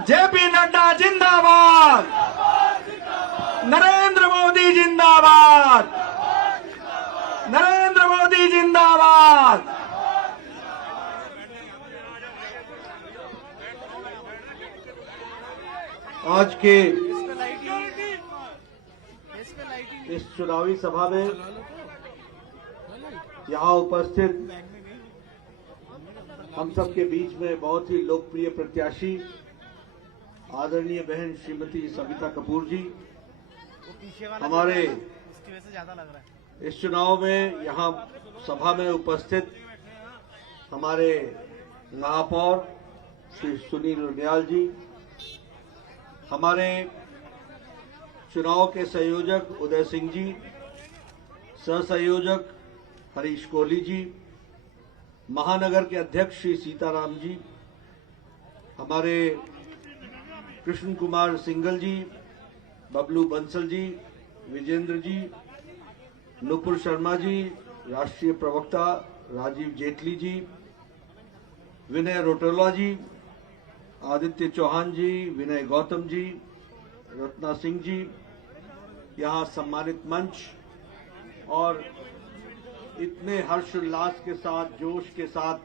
JP Nadda जिंदाबाद, नरेंद्र मोदी जिंदाबाद, नरेंद्र मोदी जिंदाबाद। आज के इस चुनावी सभा में यहाँ उपस्थित हम सबके बीच में बहुत ही लोकप्रिय प्रत्याशी आदरणीय बहन श्रीमती सविता कपूर जी, हमारे इस चुनाव में यहाँ सभा में उपस्थित हमारे महापौर श्री सुनील उनियाल जी, हमारे चुनाव के संयोजक उदय सिंह जी, सह संयोजक हरीश कोहली जी, महानगर के अध्यक्ष श्री सीताराम जी, हमारे कृष्ण कुमार सिंगल जी, बबलू बंसल जी, विजेंद्र जी, नुपुर शर्मा जी, राष्ट्रीय प्रवक्ता राजीव जेटली जी, विनय रोटोला जी, आदित्य चौहान जी, विनय गौतम जी, रत्ना सिंह जी, यहाँ सम्मानित मंच और इतने हर्षोल्लास के साथ, जोश के साथ,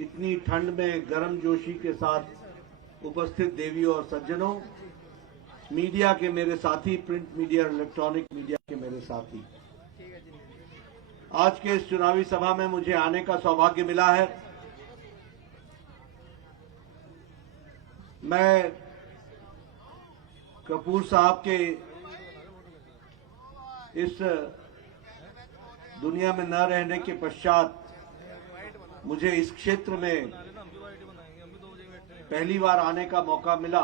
इतनी ठंड में गर्म जोशी के साथ उपस्थित देवियों और सज्जनों, मीडिया के मेरे साथी, प्रिंट मीडिया और इलेक्ट्रॉनिक मीडिया के मेरे साथी, आज के इस चुनावी सभा में मुझे आने का सौभाग्य मिला है। मैं कपूर साहब के इस दुनिया में न रहने के पश्चात मुझे इस क्षेत्र में पहली बार आने का मौका मिला।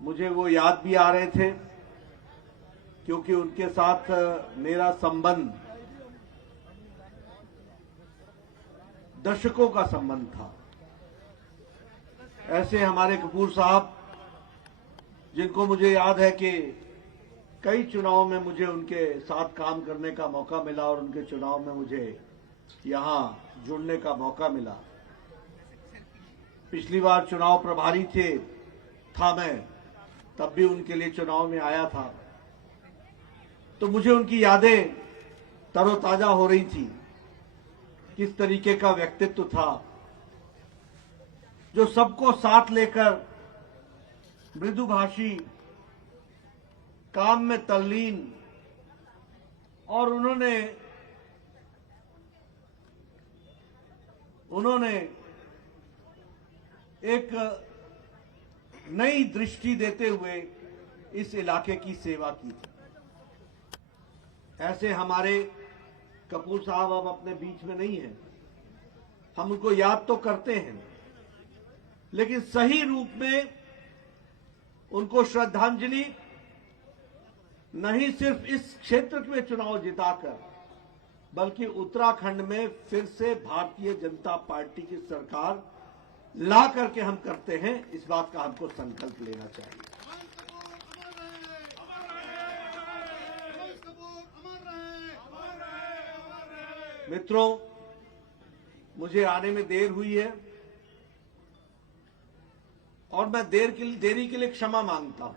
मुझे वो याद भी आ रहे थे क्योंकि उनके साथ मेरा संबंध दशकों का संबंध था। ऐसे हमारे कपूर साहब, जिनको मुझे याद है कि कई चुनाव में मुझे उनके साथ काम करने का मौका मिला और उनके चुनाव में मुझे यहां जुड़ने का मौका मिला। पिछली बार चुनाव प्रभारी था मैं, तब भी उनके लिए चुनाव में आया था, तो मुझे उनकी यादें तरोताजा हो रही थी। किस तरीके का व्यक्तित्व था, जो सबको साथ लेकर मृदुभाषी, काम में तल्लीन, और उन्होंने एक नई दृष्टि देते हुए इस इलाके की सेवा की थी। ऐसे हमारे कपूर साहब अब अपने बीच में नहीं हैं, हम उनको याद तो करते हैं, लेकिन सही रूप में उनको श्रद्धांजलि नहीं सिर्फ इस क्षेत्र में चुनाव जिताकर, बल्कि उत्तराखंड में फिर से भारतीय जनता पार्टी की सरकार ला करके हम करते हैं, इस बात का हमको संकल्प लेना चाहिए। मित्रों, मुझे आने में देर हुई है और मैं देरी के लिए क्षमा मांगता हूं।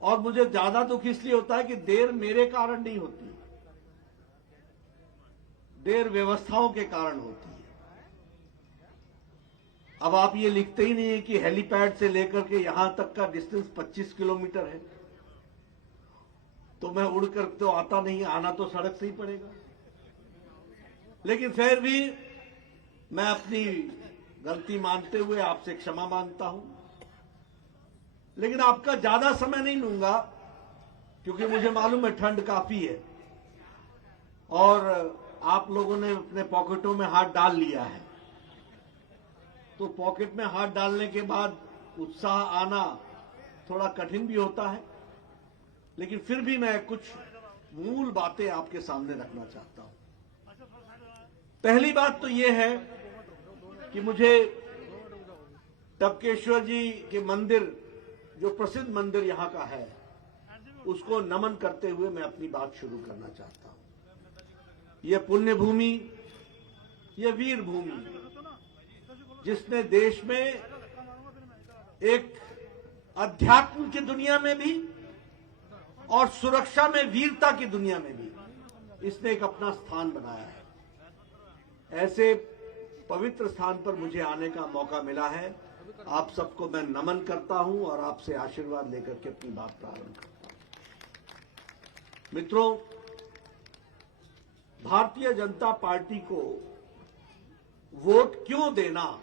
और मुझे ज्यादा दुख इसलिए होता है कि देर मेरे कारण नहीं होती, देर व्यवस्थाओं के कारण होती है। अब आप ये लिखते ही नहीं है कि हेलीपैड से लेकर के यहां तक का डिस्टेंस 25 किलोमीटर है, तो मैं उड़कर तो आता नहीं, आना तो सड़क से ही पड़ेगा। लेकिन फिर भी मैं अपनी गलती मानते हुए आपसे क्षमा मांगता हूं। लेकिन आपका ज्यादा समय नहीं लूंगा, क्योंकि मुझे मालूम है ठंड काफी है और आप लोगों ने अपने पॉकेटों में हाथ डाल लिया है, तो पॉकेट में हाथ डालने के बाद उत्साह आना थोड़ा कठिन भी होता है। लेकिन फिर भी मैं कुछ मूल बातें आपके सामने रखना चाहता हूं। पहली बात तो यह है कि मुझे टपकेश्वर जी के मंदिर, जो प्रसिद्ध मंदिर यहां का है, उसको नमन करते हुए मैं अपनी बात शुरू करना चाहता हूं। यह पुण्य भूमि, यह वीर भूमि जिसने देश में एक अध्यात्म की दुनिया में भी और सुरक्षा में वीरता की दुनिया में भी इसने एक अपना स्थान बनाया है। ऐसे पवित्र स्थान पर मुझे आने का मौका मिला है। आप सबको मैं नमन करता हूं और आपसे आशीर्वाद लेकर के अपनी बात प्रारंभ करता हूं। मित्रों, भारतीय जनता पार्टी को वोट क्यों देना,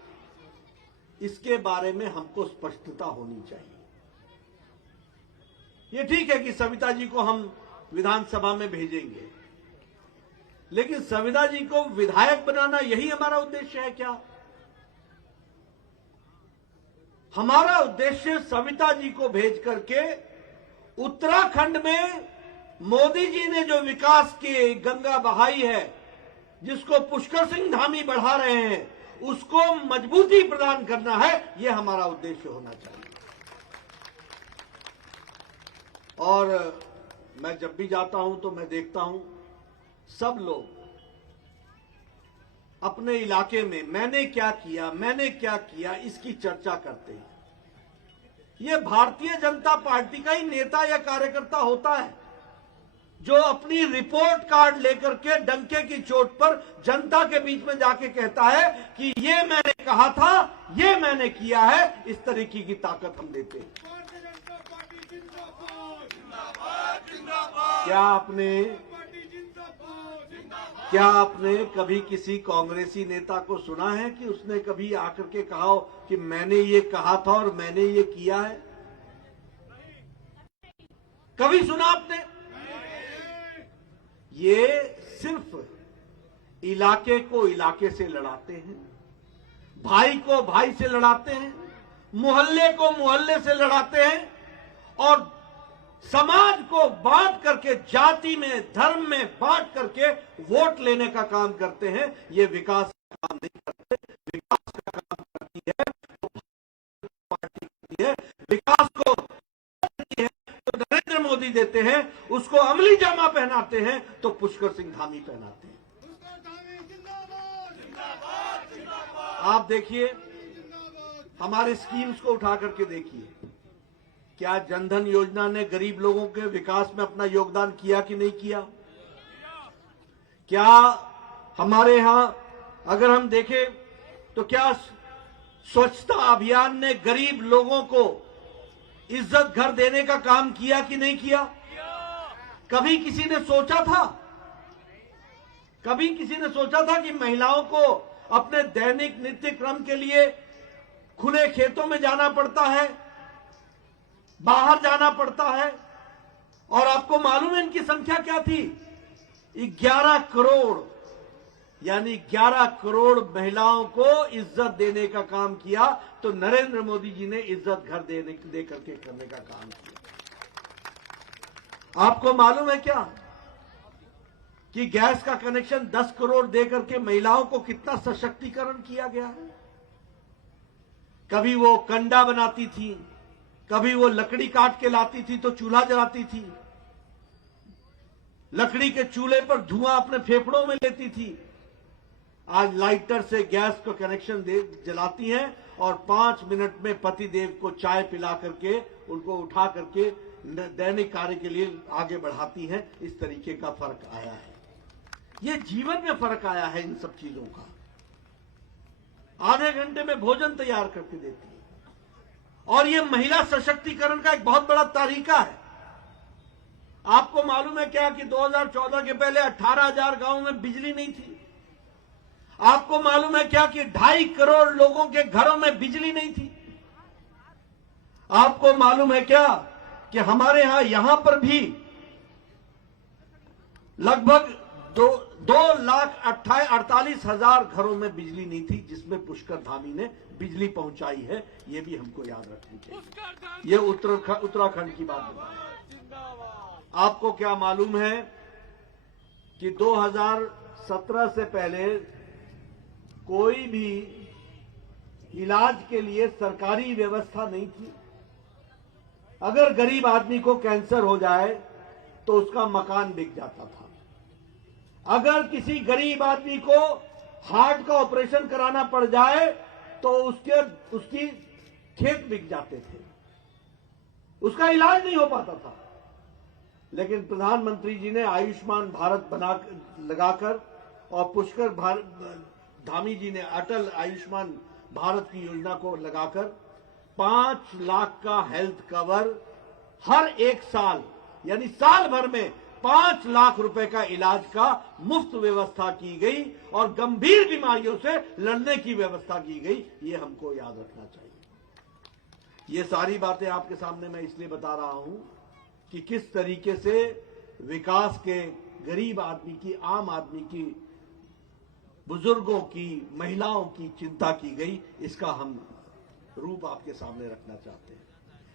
इसके बारे में हमको स्पष्टता होनी चाहिए। ये ठीक है कि सविता जी को हम विधानसभा में भेजेंगे, लेकिन सविता जी को विधायक बनाना यही हमारा उद्देश्य है क्या? हमारा उद्देश्य सविता जी को भेज करके उत्तराखंड में मोदी जी ने जो विकास की गंगा बहाई है, जिसको पुष्कर सिंह धामी बढ़ा रहे हैं, उसको मजबूती प्रदान करना है। यह हमारा उद्देश्य होना चाहिए। और मैं जब भी जाता हूं तो मैं देखता हूं सब लोग अपने इलाके में मैंने क्या किया इसकी चर्चा करते हैं। यह भारतीय जनता पार्टी का ही नेता या कार्यकर्ता होता है जो अपनी रिपोर्ट कार्ड लेकर के डंके की चोट पर जनता के बीच में जाके कहता है कि ये मैंने कहा था, ये मैंने किया है। इस तरीके की ताकत हम देते हैं। क्या आपने कभी किसी कांग्रेसी नेता को सुना है कि उसने कभी आकर के कहा हो कि मैंने ये कहा था और मैंने ये किया है? कभी सुना आपने? ये सिर्फ इलाके को इलाके से लड़ाते हैं, भाई को भाई से लड़ाते हैं, मोहल्ले को मोहल्ले से लड़ाते हैं और समाज को बांट करके, जाति में, धर्म में बांट करके वोट लेने का काम करते हैं। ये विकास का काम नहीं करते। विकास का काम करती है तो पार्टी करती है। विकास को करती है तो नरेंद्र मोदी देते हैं, उसको अमली जामा पहनाते हैं तो पुष्कर सिंह धामी पहनाते हैं। आप देखिए, हमारे स्कीम्स को उठा करके देखिए। क्या जनधन योजना ने गरीब लोगों के विकास में अपना योगदान किया कि नहीं किया? क्या हमारे यहां अगर हम देखें तो क्या स्वच्छता अभियान ने गरीब लोगों को इज्जत घर देने का काम किया कि नहीं किया? कभी किसी ने सोचा था? कभी किसी ने सोचा था कि महिलाओं को अपने दैनिक नित्य क्रम के लिए खुले खेतों में जाना पड़ता है, बाहर जाना पड़ता है? और आपको मालूम है इनकी संख्या क्या थी? 11 करोड़, यानी 11 करोड़ महिलाओं को इज्जत देने का काम किया। तो नरेंद्र मोदी जी ने इज्जत घर दे करके करने का काम किया। आपको मालूम है क्या कि गैस का कनेक्शन 10 करोड़ दे करके महिलाओं को कितना सशक्तिकरण किया गया है? कभी वो कंडा बनाती थी, कभी वो लकड़ी काट के लाती थी तो चूल्हा जलाती थी, लकड़ी के चूल्हे पर धुआं अपने फेफड़ों में लेती थी। आज लाइटर से गैस को कनेक्शन जलाती हैं और 5 मिनट में पति देव को चाय पिला करके उनको उठा करके दैनिक कार्य के लिए आगे बढ़ाती हैं। इस तरीके का फर्क आया है। ये जीवन में फर्क आया है इन सब चीजों का। आधे घंटे में भोजन तैयार करके देती है। और ये महिला सशक्तिकरण का एक बहुत बड़ा तरीका है। आपको मालूम है क्या कि 2014 के पहले 18,000 गांवों में बिजली नहीं थी? आपको मालूम है क्या कि 2.5 करोड़ लोगों के घरों में बिजली नहीं थी? आपको मालूम है क्या कि हमारे यहां पर भी लगभग 2,48,000 घरों में बिजली नहीं थी, जिसमें पुष्कर धामी ने बिजली पहुंचाई है। ये भी हमको याद रखनी चाहिए। ये उत्तराखंड की बात है। आपको क्या मालूम है कि 2017 से पहले कोई भी इलाज के लिए सरकारी व्यवस्था नहीं थी। अगर गरीब आदमी को कैंसर हो जाए तो उसका मकान बिक जाता था। अगर किसी गरीब आदमी को हार्ट का ऑपरेशन कराना पड़ जाए तो उसकी खेत बिक जाते थे, उसका इलाज नहीं हो पाता था। लेकिन प्रधानमंत्री जी ने आयुष्मान भारत लगाकर और पुष्कर धामी जी ने अटल आयुष्मान भारत की योजना को लगाकर 5 लाख का हेल्थ कवर हर एक साल, यानी साल भर में 5 लाख रुपए का इलाज का मुफ्त व्यवस्था की गई और गंभीर बीमारियों से लड़ने की व्यवस्था की गई। ये हमको याद रखना चाहिए। ये सारी बातें आपके सामने मैं इसलिए बता रहा हूं कि किस तरीके से विकास के गरीब आदमी की, आम आदमी की, बुजुर्गों की, महिलाओं की चिंता की गई, इसका हम रूप आपके सामने रखना चाहते हैं।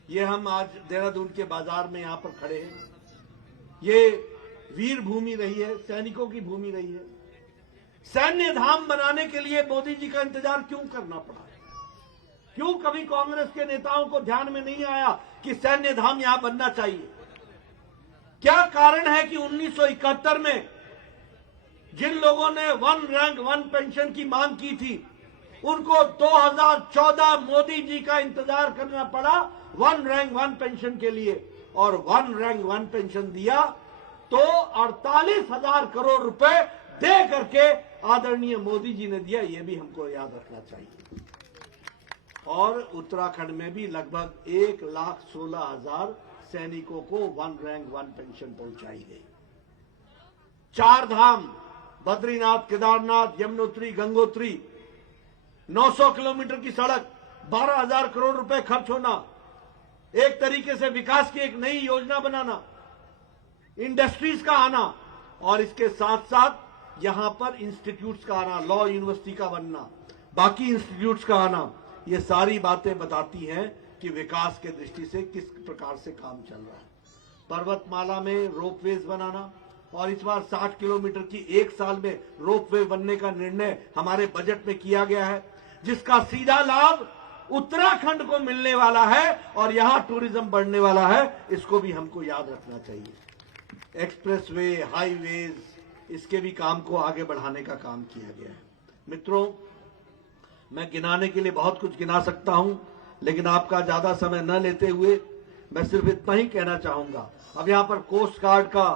ये हम आज देहरादून के बाजार में यहां पर खड़े हैं। ये वीर भूमि रही है, सैनिकों की भूमि रही है। सैन्य धाम बनाने के लिए मोदी जी का इंतजार क्यों करना पड़ा? क्यों कभी कांग्रेस के नेताओं को ध्यान में नहीं आया कि सैन्य धाम यहां बनना चाहिए? क्या कारण है कि 1971 में जिन लोगों ने 1 रैंक 1 पेंशन की मांग की थी, उनको 2014 मोदी जी का इंतजार करना पड़ा 1 रैंक 1 पेंशन के लिए, और 1 रैंक 1 पेंशन दिया तो 48,000 करोड़ रुपए दे करके आदरणीय मोदी जी ने दिया। यह भी हमको याद रखना चाहिए। और उत्तराखंड में भी लगभग 1,16,000 सैनिकों को 1 रैंक 1 पेंशन पहुंचाई गई। 4 धाम, बद्रीनाथ, केदारनाथ, यमुनोत्री, गंगोत्री, 900 किलोमीटर की सड़क, 12,000 करोड़ रुपए खर्च होना, एक तरीके से विकास की एक नई योजना बनाना, इंडस्ट्रीज का आना, और इसके साथ साथ यहां पर इंस्टीट्यूट्स का आना, लॉ यूनिवर्सिटी का बनना, बाकी इंस्टीट्यूट्स का आना, ये सारी बातें बताती हैं कि विकास के दृष्टि से किस प्रकार से काम चल रहा है। पर्वतमाला में रोपवेज बनाना, और इस बार 60 किलोमीटर की एक साल में रोपवे बनने का निर्णय हमारे बजट में किया गया है, जिसका सीधा लाभ उत्तराखंड को मिलने वाला है और यहां टूरिज्म बढ़ने वाला है। इसको भी हमको याद रखना चाहिए। एक्सप्रेसवे, हाईवेज, इसके भी काम को आगे बढ़ाने का काम किया गया है। मित्रों, मैं गिनाने के लिए बहुत कुछ गिना सकता हूं, लेकिन आपका ज्यादा समय न लेते हुए मैं सिर्फ इतना ही कहना चाहूंगा। अब यहां पर कोस्ट गार्ड का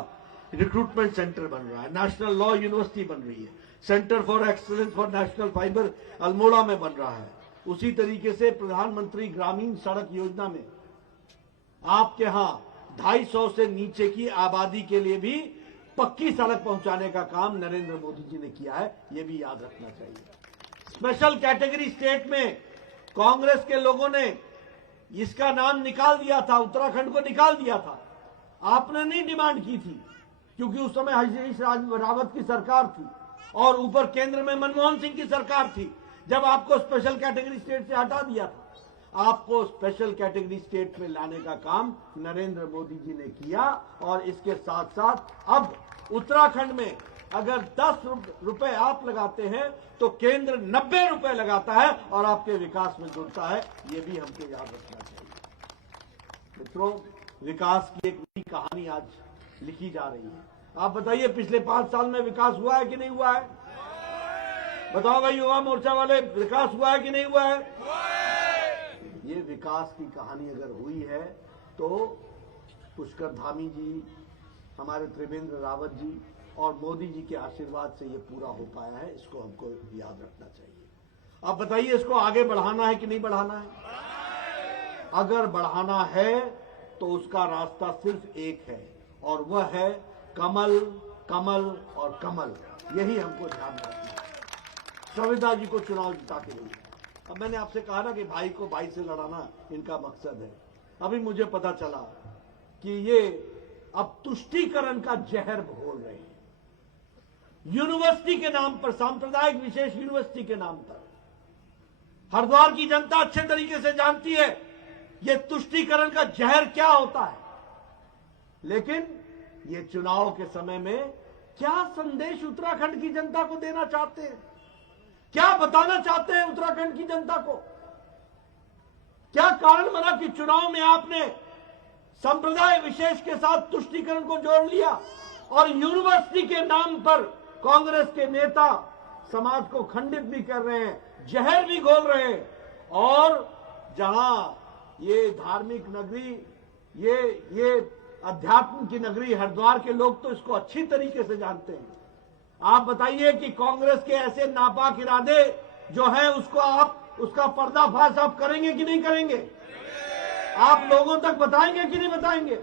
रिक्रूटमेंट सेंटर बन रहा है, नेशनल लॉ यूनिवर्सिटी बन रही है, centre for excellence for national fibre Almora में बन रहा है। उसी तरीके से प्रधानमंत्री ग्रामीण सड़क योजना में आपके यहां 250 से नीचे की आबादी के लिए भी पक्की सड़क पहुंचाने का काम नरेंद्र मोदी जी ने किया है। यह भी याद रखना चाहिए। स्पेशल कैटेगरी स्टेट में कांग्रेस के लोगों ने इसका नाम निकाल दिया था, उत्तराखंड को निकाल दिया था। आपने नहीं डिमांड की थी, क्योंकि उस समय हरीश रावत की सरकार थी और ऊपर केंद्र में मनमोहन सिंह की सरकार थी। जब आपको स्पेशल कैटेगरी स्टेट से हटा दिया था, आपको स्पेशल कैटेगरी स्टेट में लाने का काम नरेंद्र मोदी जी ने किया। और इसके साथ साथ अब उत्तराखंड में अगर 10 रुपए आप लगाते हैं तो केंद्र 90 रुपए लगाता है और आपके विकास में जुड़ता है। ये भी हमको याद रखना चाहिए। मित्रों, विकास की एक नई कहानी आज लिखी जा रही है। आप बताइए, पिछले 5 साल में विकास हुआ है कि नहीं हुआ है? बताओ भाई, युवा मोर्चा वाले, विकास हुआ है कि नहीं हुआ है? ये विकास की कहानी अगर हुई है तो पुष्कर धामी जी, हमारे त्रिवेंद्र रावत जी और मोदी जी के आशीर्वाद से ये पूरा हो पाया है। इसको हमको याद रखना चाहिए। अब बताइए, इसको आगे बढ़ाना है कि नहीं बढ़ाना है? अगर बढ़ाना है तो उसका रास्ता सिर्फ एक है, और वह है कमल, कमल और कमल। यही हमको ध्यान रखना है। संविदा जी को चुनाव जिता के लिए। अब मैंने आपसे कहा ना कि भाई को भाई से लड़ाना इनका मकसद है। अभी मुझे पता चला कि ये अब तुष्टीकरण का जहर घोल रहे हैं। यूनिवर्सिटी के नाम पर, सांप्रदायिक विशेष यूनिवर्सिटी के नाम पर। हरिद्वार की जनता अच्छे तरीके से जानती है ये तुष्टीकरण का जहर क्या होता है। लेकिन ये चुनाव के समय में क्या संदेश उत्तराखंड की जनता को देना चाहते हैं? क्या बताना चाहते हैं उत्तराखंड की जनता को? क्या कारण बना कि चुनाव में आपने संप्रदाय विशेष के साथ तुष्टीकरण को जोड़ लिया और यूनिवर्सिटी के नाम पर कांग्रेस के नेता समाज को खंडित भी कर रहे हैं, जहर भी घोल रहे हैं। और जहां ये धार्मिक नगरी, ये अध्यात्म की नगरी हरिद्वार के लोग तो इसको अच्छी तरीके से जानते हैं। आप बताइए कि कांग्रेस के ऐसे नापाक इरादे जो है उसका पर्दाफाश आप करेंगे कि नहीं करेंगे? आप लोगों तक बताएंगे कि नहीं बताएंगे?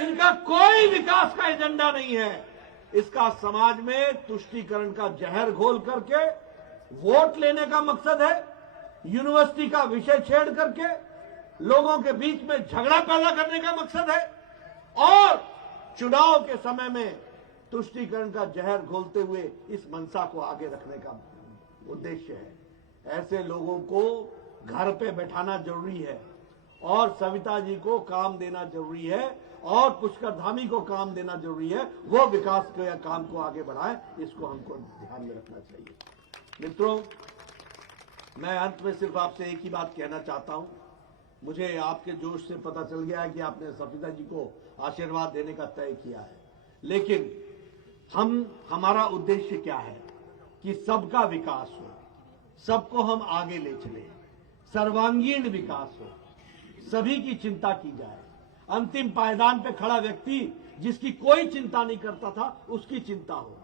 इनका कोई विकास का एजेंडा नहीं है। इसका समाज में तुष्टीकरण का जहर घोल करके वोट लेने का मकसद है, यूनिवर्सिटी का विषय छेड़ करके लोगों के बीच में झगड़ा पैदा करने का मकसद है और चुनाव के समय में तुष्टीकरण का जहर घोलते हुए इस मंशा को आगे रखने का उद्देश्य है। ऐसे लोगों को घर पे बैठाना जरूरी है और सविता जी को काम देना जरूरी है और पुष्कर धामी को काम देना जरूरी है। वो विकास के काम को आगे बढ़ाएं, इसको हमको ध्यान में रखना चाहिए। मित्रों, मैं अंत में सिर्फ आपसे एक ही बात कहना चाहता हूं। मुझे आपके जोश से पता चल गया है कि आपने सविता जी को आशीर्वाद देने का तय किया है, लेकिन हमारा उद्देश्य क्या है कि सबका विकास हो, सबको हम आगे ले चले, सर्वांगीण विकास हो, सभी की चिंता की जाए। अंतिम पायदान पे खड़ा व्यक्ति जिसकी कोई चिंता नहीं करता था, उसकी चिंता हो।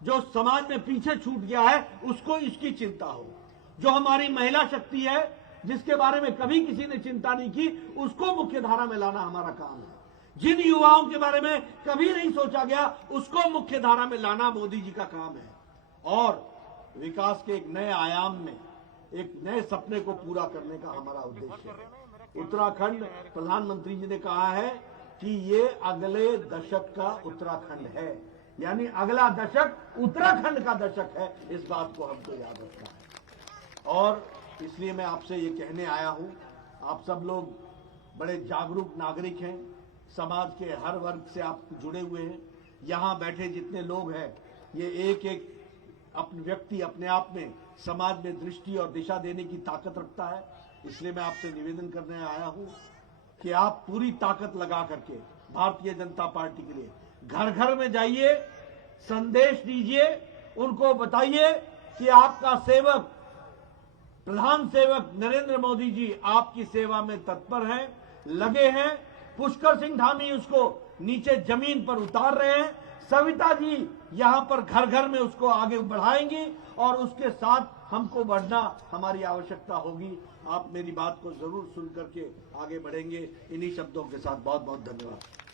जो समाज में पीछे छूट गया है, उसको इसकी चिंता हो। जो हमारी महिला शक्ति है, जिसके बारे में कभी किसी ने चिंता नहीं की, उसको मुख्य धारा में लाना हमारा काम है। जिन युवाओं के बारे में कभी नहीं सोचा गया, उसको मुख्य धारा में लाना मोदी जी का काम है। और विकास के एक नए आयाम में, एक नए सपने को पूरा करने का हमारा उद्देश्य है। उत्तराखंड, प्रधानमंत्री जी ने कहा है कि ये अगले दशक का उत्तराखंड है, यानी अगला दशक उत्तराखंड का दशक है। इस बात को हमको याद रखना है। और इसलिए मैं आपसे ये कहने आया हूं, आप सब लोग बड़े जागरूक नागरिक हैं, समाज के हर वर्ग से आप जुड़े हुए हैं। यहां बैठे जितने लोग हैं, ये एक एक अपने व्यक्ति अपने आप में समाज में दृष्टि और दिशा देने की ताकत रखता है। इसलिए मैं आपसे निवेदन करने आया हूं कि आप पूरी ताकत लगा करके भारतीय जनता पार्टी के लिए घर घर में जाइए, संदेश दीजिए, उनको बताइए कि आपका सेवक, प्रधान सेवक नरेंद्र मोदी जी आपकी सेवा में तत्पर हैं, लगे हैं। पुष्कर सिंह धामी उसको नीचे जमीन पर उतार रहे हैं। सविता जी यहां पर घर घर में उसको आगे बढ़ाएंगी और उसके साथ हमको बढ़ना हमारी आवश्यकता होगी। आप मेरी बात को जरूर सुन करके आगे बढ़ेंगे। इन्हीं शब्दों के साथ बहुत बहुत धन्यवाद।